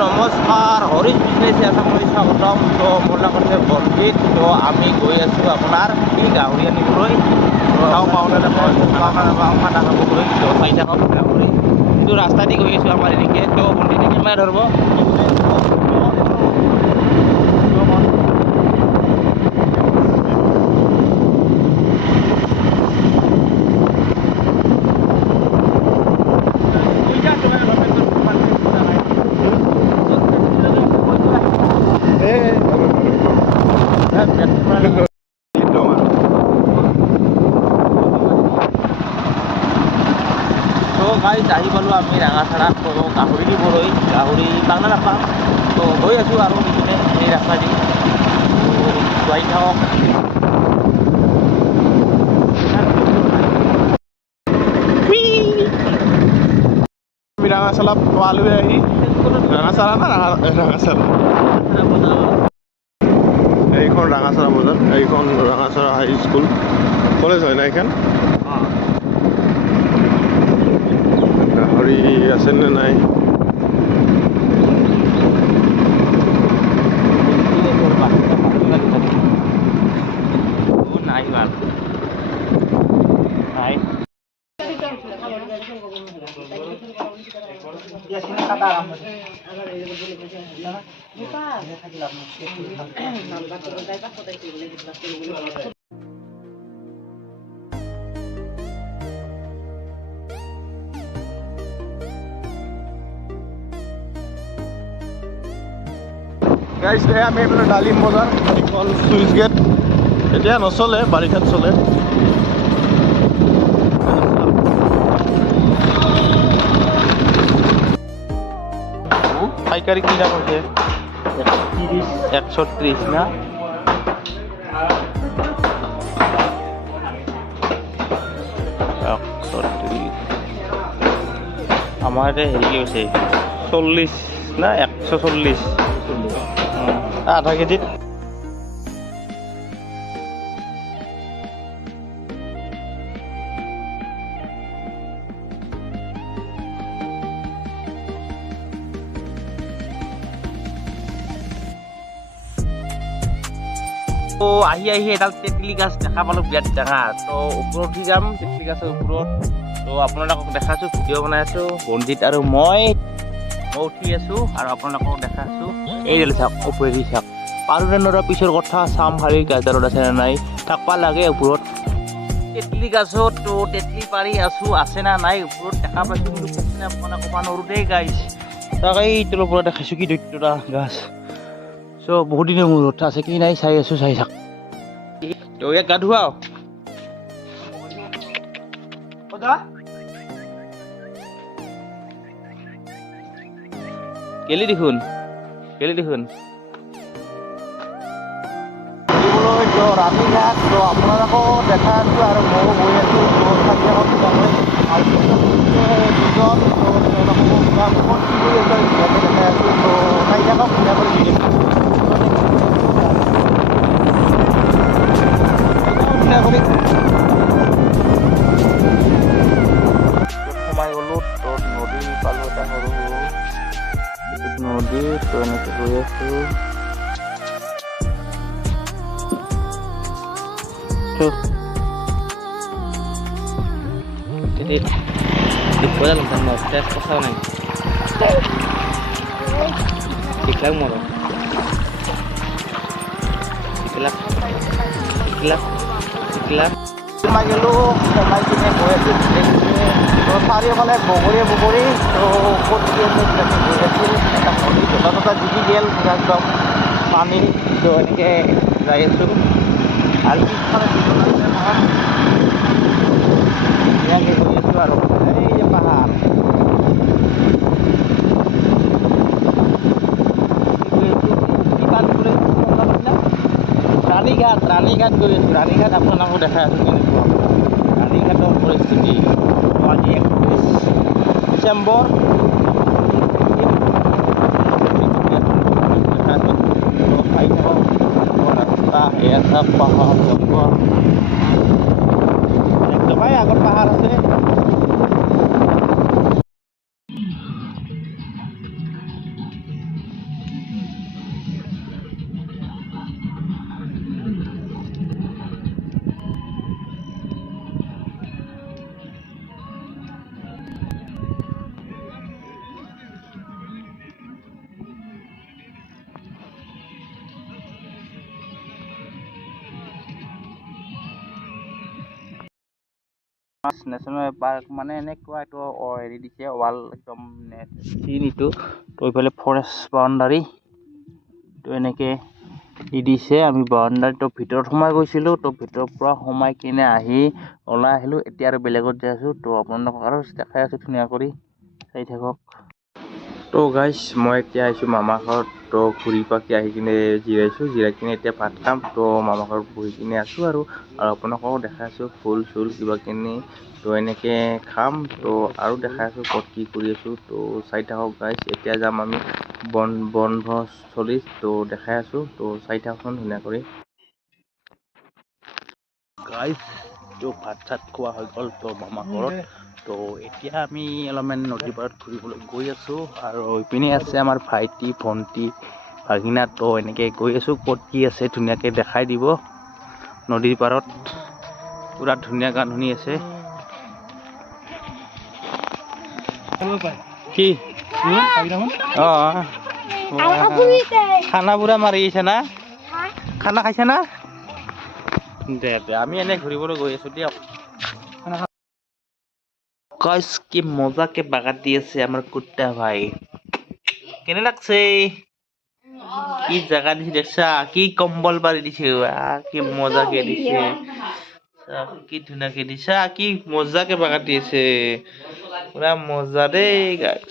নমস্কাৰ, হৰিশ বিজনেছ এছামলৈ স্বাগতম। তো মোৰ নাম আছে বৰজিত। তো আমি গৈ আছোঁ আপোনাৰ কি গাহৰি আনিবলৈ, পাওনা খাবলৈ। তো চাই থাকক গাহৰি, কিন্তু ৰাস্তা দি গৈ আছোঁ আমাৰ এনেকৈ। তো বন্তিতে কেমেৰা ধৰিব। তো গাইজ আহি পালোঁ আমি ৰাঙাচাৰাত। তো গাহৰি দিবলৈ, গাহৰি পাম না নাপাম। তো গৈ আছোঁ আৰু ইপিনে এই ৰাস্তা দি যোৱাই থাকক। ৰাঙাচালা পালোৱে আহি। ৰাঙাচালা না ৰাঙাচালা, এইখন ৰাঙাচালা বজাৰ, এইখন ৰাঙাচালা হাই স্কুল কলেজ হয় না এইখন। গাহৰি আছেনে নাই? নাই ভাল নাই। গাইজ আমি এইফালে ডালিম বজাৰ, এইখন চুইচ গেট। এতিয়া নচলে, বাৰিষাত চলে। পাইকাৰি কি দাম হচ্ছে? 130 না? আমাৰ এটা হেৰি হৈছে 40 না 140 আধা কেজিত। তো আহি এডাল তেঁতেলী গাছ দেখা পালোঁ বিৰাট ডাঙৰ। তো ওপৰত উঠি যাম তেঁতেলী গাছৰ ওপৰত। তো আপোনালোকক দেখাইছোঁ, ভিডিঅ' বনাই আছোঁ বন্দিত আৰু মই উঠি আছোঁ আৰু আপোনালোকক দেখাইছোঁ। এই চাওক ওপৰেদি চাওক, পাৰোঁ নে নৰা পিছৰ কথা চাম, শাৰী গাছডালত আছে নে নাই। থাকবা লাগে ওপৰত তেঁতেলী গছত। তো তেঁতেলী পাৰি আছোঁ, আছে না নাই ওপৰত দেখা পাইছোঁ, কিন্তু আপোনাক ক'ব নোৱাৰোঁ দেই গাইছ। তাক এইটোৰ ওপৰত দেখাইছোঁ কি দৈত্যটা গাছ। চ' বহুত দিনৰ মূৰত আছে কি নাই চাই আছোঁ, চাই থাক। তো ইয়াক গা ধুৱাও। কেলি দেখোন ৰাতি ঘাট। তো আপোনালোকক দেখাই আছোঁ আৰু ময়ো গৈ আছোঁ। তো চাই থাকক আৰু দুজন তেওঁলোকক কি কৰি আছে দেখাই আছোঁ। তো চাই থাকক ধুনীয়াকৈ সোমাই গ'লোঁ। তো নদী পালোঁ এটা সৰু নদী। তো এনেকৈ গৈ আছোঁ। Ikutan lang mo, test ko sa nang. Iklang mo. Iklang. Kumai gelo, kumai kini boleh jadi. তো চাৰিওফালে বগৰী। তো ক'ত কি আছে গৈ আছিল এটা নদী জলটা জিকি গেল পুৰা একদম পানী। তো এনেকৈ যাই আছোঁ আৰু পিছফালে ধুনীয়াকৈ গৈ আছোঁ আৰু এই যে পাহাৰ। ৰাণীঘাট গৈ আছোঁ। ৰাণীঘাট আপোনালোকক দেখাই আছোঁ কেনেকুৱা ৰাণীঘাটৰ পৰিস্থিতি। আজি 31 ডিচেম্বৰ। ৰাস্তা এয়া পাহাৰ একদমেই আগত পাহাৰ আছে। নেশ্যনেল পাৰ্ক মানে এনেকুৱা এইটো হেৰি দিছে ৱাল একদম চিন এইটো তো এইফালে ফৰেষ্ট বাউণ্ডাৰী তো এনেকৈ দি দিছে আমি বাউণ্ডাৰীটো ভিতৰত সোমাই গৈছিলোঁ তো ভিতৰৰ পৰা সোমাই কিনে আহি ওলাই আহিলোঁ এতিয়া আৰু বেলেগত যাই আছোঁ তো আপোনালোকক আৰু দেখাই আছোঁ ধুনীয়া কৰি চাই থাকক তো গাইজ মই এতিয়া আহিছোঁ মামা ঘৰত তো ঘূৰি পাকি আহি কিনে জিৰাই কিনে এতিয়া ভাত খাম তো মামা ঘৰত বহি কিনে আছোঁ আৰু আপোনালোককো দেখাই আছোঁ ফুল চুল কিবা কিনি তো এনেকৈ খাম তো আৰু দেখাই আছোঁ ক'ত কি কৰি আছোঁ তো চাই থাকক গাইজ এতিয়া যাম আমি বনভোজস্থলীত তো দেখাই আছোঁ তো চাই থাকচোন ধুনীয়া কৰি গাইজ তো ভাত চাত খোৱা হৈ গ'ল তো মামা ঘৰত তো এতিয়া আমি অলপমান নদীৰ পাৰত ঘূৰিবলৈ গৈ আছোঁ আৰু ইপিনে আছে আমাৰ ভাইটি ভণ্টি ভাগিনা তো এনেকৈ গৈ আছোঁ ক'ত কি আছে ধুনীয়াকৈ দেখাই দিব নদীৰ পাৰত পুৰা ধুনীয়া গান শুনি আছে কি অঁ খানা পুৰা মাৰি আছে না খানা খাইছে না দে আমি এনে ঘূৰিবলৈ গৈ আছোঁ দিয়ক গাইস কি মজাকে বাগাত দি আছে আমার কুত্তা ভাই কেনে লাগছে কি জায়গা দিছে দেখছা কি কম্বল পাৰি দিছে কি মজাকে দিছে কি ধুনীয়াকে দিছা কি মজাকে বাগাত দি আছে পুৰা মজা দেই গাইস